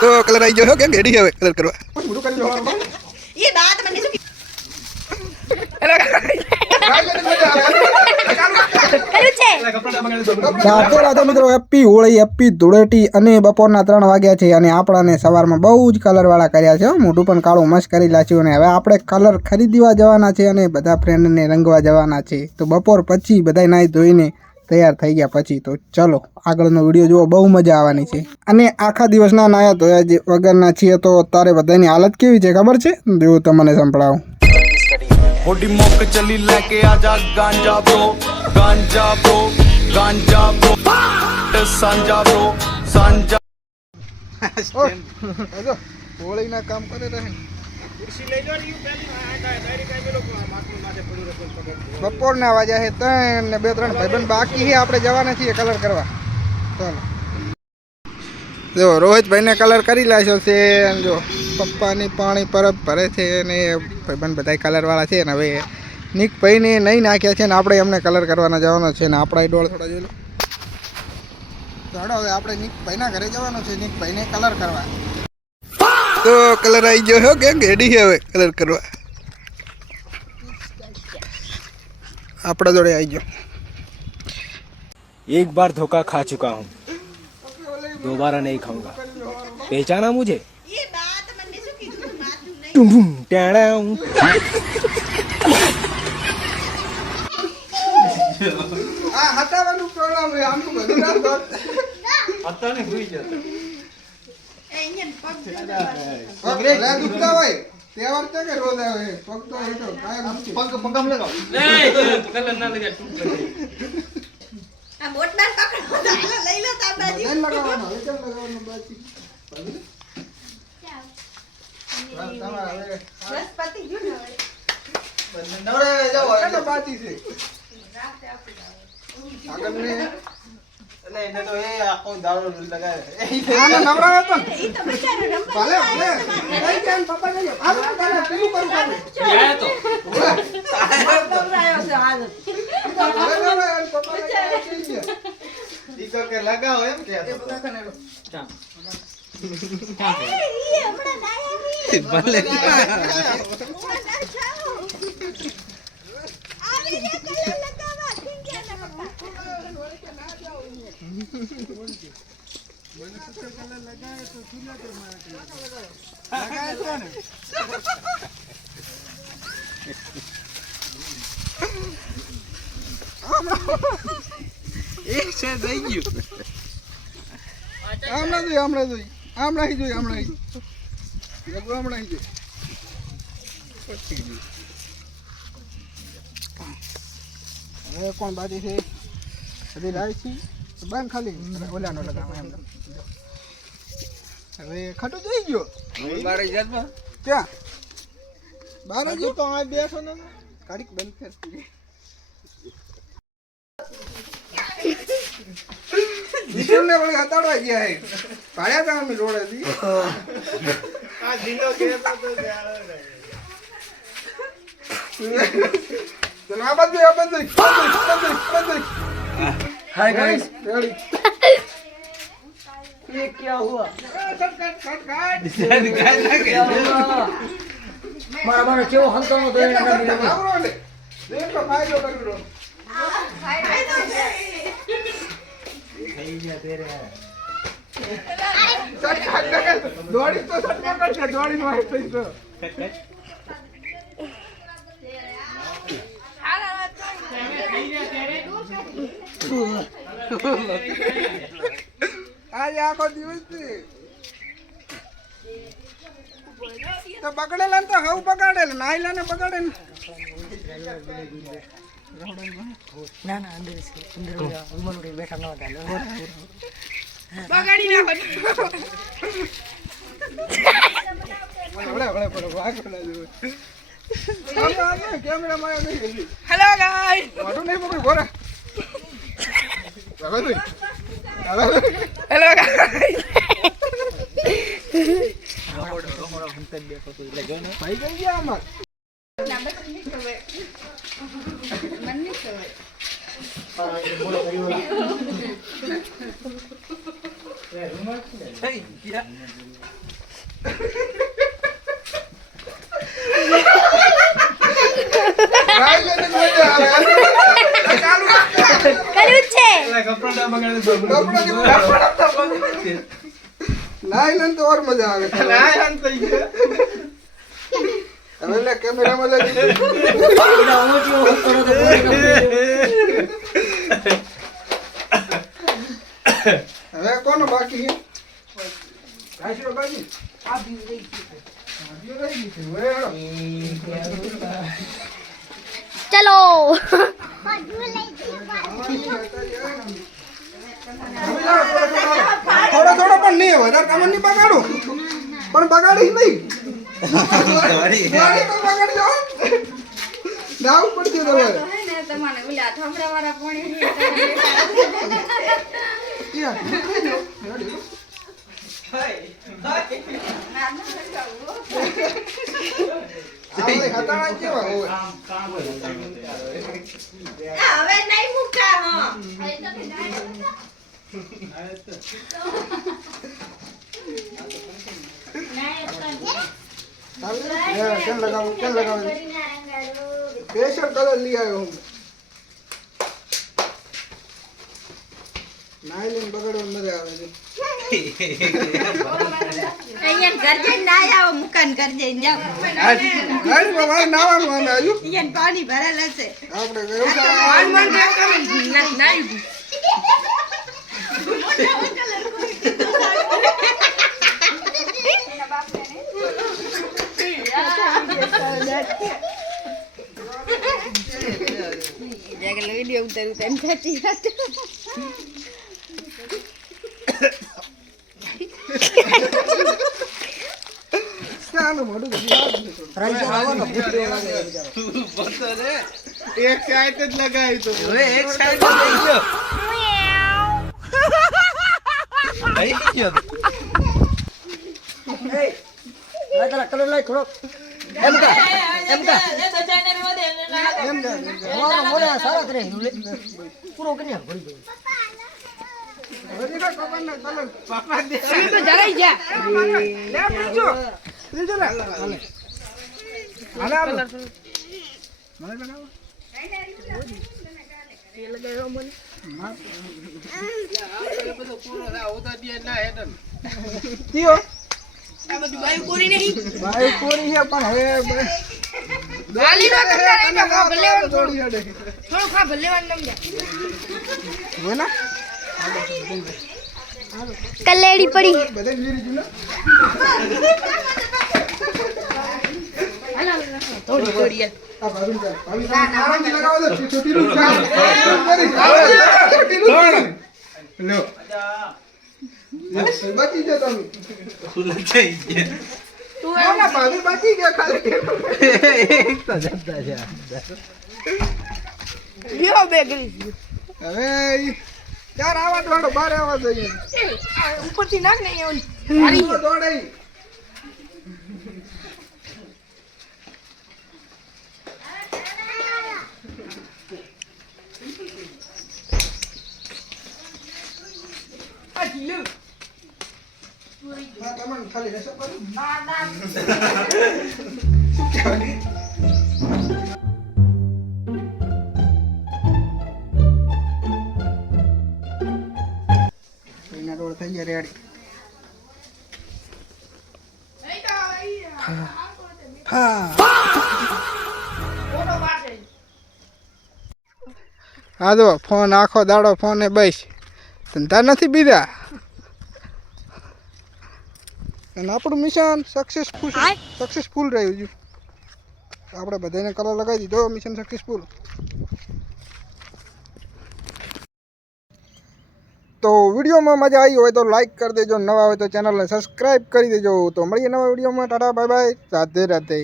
તો કલર આવી ગયો કે રેડી હવે કલર કરવા ये बात मैंने सुनी રાતે રાતે મિત્રો હેપી હોળી હેપી ધૂળેટી અને બપોરના 3 વાગ્યા છે અને આપણાને સવારમાં બહુ જ કલરવાળા કર્યા છે મોઢું પણ કાળું મસ્ત કરી લાગ્યું અને હવે આપણે કલર ખરીદવા જવાના છે અને બધા ફ્રેન્ડને રંગવા જવાના છે તો બપોર પછી બધા નાહી ધોઈને તૈયાર થઈ ગયા પછી તો ચલો આગળનો વિડીયો જુઓ બહુ મજા આવવાની છે અને આખા દિવસના નાયા ધોયા વગરના છીએ તો અત્યારે બધાની હાલત કેવી છે ખબર છે જો તમને સંભળાવું होडी मोक चली लेके आजा गांजा ब्रो गांजा ब्रो गांजा ब्रो सांजा ब्रो सांजा હોળીના કામ કરે રહે બપોરના વાગ્યા છે 3 ને 2-3 ભાઈબંધ બાકી છે આપણે જવાના છીએ કલર કરવા ચાલો જો રોહિતભાઈને કલર કરી લાગ્યો છે જો પપ્પાની પાણી પરબ ભરે છે અને ભાઈબંધ બધા કલરવાળા છે ને હવે નિકભાઈને નહીં નાખ્યા છે ને આપણે એમને કલર કરવાના જવાનો છે ને આપણા ડોળ થોડા જોઈ લો ચાલો હવે આપણે નિકભાઈના ઘરે જવાનું છે નિકભાઈને કલર કરવા તો કલર આવી ગયો કે રેડી છે હવે કલર કરવા આપણા જોડે આવી ગયો एक बार धोखा खा चुका हूँ दोबारा नहीं खाऊंगा पहचाना मुझे ये बात मैंने सुनी बात नहीं टुम टेड़ा આ હટાવવાનું પ્રોગ્રામ રે આનું બધું ના દોત અત્યારે ભૂઈ જતો ए इंजन पग પગ લે દુખતા હોય તહેવાર છે કે રોજ આવે પગ તો એ તો કાયમ પગ પગમ લગાવ नहीं कलर ना लगा टूट आ मोट बार पकड़ो तो लई लो ताबाजी નહીં લગાવવાનો હવે કેમ લગાવવાનો બાકી તમારા હવે બસ પતિ ગયું ને હવે નવરે જાવ એટલે બાકી છે આગળને એટલે એને તો એ આખો દાડો લગાવે આને નવરા હતો ને ઈ તો બચારો રંબા ભલે ભલે નહીં કેમ પપ્પા જજો આ તારે પેલું કરું કામ ગયા તો દોરાયો છે હાલ પપ્પા ઈ તો કે લગાવો એમ કે એ હમણાં નાયા ભલે આવી રે કલર લગાવવા ખીંગ્યા ના પપ્પા એક છે થઈ ગયું હમણાં જોઈ હમણાં જોઈ હવે કોણ બાકી છે હજી રાઈ છે બંધ ખાલી ઓલાનો લગાવે એમ હવે ખટું જોઈ ગયો બારે જાતમાં ક્યાં બાર જ તો આ બેસો ને કાઢી બંધ કરતી વિષ્ણુને વળી હતાડવા ગયા હે ભાડ્યા તા અમે રોડેથી આ જીનો કેતો તો ચલો આ બાજુ हाय गाइस રેડી ये क्या हुआ મારા મને કેવો હંતોનો તો એને ના મળ્યો. આવરો ને દેખો ફાયદો કરી લો થઈ ગયા તેરે દોડી તો સટકો કરશે દોડી નો થઈ તો આજે આખો દિવસ તો બગડેલા ને તો હવ બગાડે નાઈલા ને બગાડે ને ના ના અંદર છે અંદર ઉમર બેઠા ન હતા બગાડી નાખો હળે પડો વાગડા જેવું કેમેરા માં નહીં હેલો ગાઈસ મોટું નહીં પકડ બોરા હવે તું હેલો ગાઈસ ભાઈ કઈ ગયા અમાર નાયલન તો ઓર મજા આવે હવે લે કેમેરામાં લઈ હવે કોનો બાકી છે ગાઈસો બાકી આ બી રહી છે ચલો થોડો થોડો પણ નહીં વધારે કામ નહીં બગાડું પણ બગાડીશ નહીં બગાડી જાઓ દાવ પડશે તમારે તમારે ઓલા થમરાવાળા પોણી હતાળા કેવા હોય હવે નહીં મૂકા કેમ લગાવું સ્પેશિયલ કલર લઈ આવ્યો હું નાયલન બગાડવા મજા આવે છે અહીંયા ઘર જઈને ના આવો મુકાન ઘર જઈને જાઓ ગાડીમાં ભાઈ નાવાનું આને આજુ અહીંયા પાણી ભરેલા છે આપણે ગયું વિડીયો ઉતારું તેમ થતી મોઢું એક સાઈડ જ લગાવી તો હવે એક સાઈડ કલર લાય થોડો એમ કા મોડે સારા કરે પૂરો કરી ભરી કલેડી પડી બચી જતો બાકી ગયા ખાલી હવે ચાર આવા દોડો બાર આવા જોઈએ ઉપરથી નાખ ને દોડાઈ તમને ખાલી રહેશે રોડ થઈ ગયા રેડી હા જો ફોન આખો દાડો ફોન એ બસ ધંધા નથી બીજા અને આપણું મિશન સક્સેસફુલ રહ્યું છે આપણે બધાને કલર લગાવી દીધો મિશન સક્સેસફુલ તો વિડીયોમાં મજા આવી હોય તો લાઈક કરી દેજો નવા હોય તો ચેનલને સબસ્ક્રાઈબ કરી દેજો તો મળીએ નવા વિડીયોમાં ટાટા બાય બાય રાધે રાધે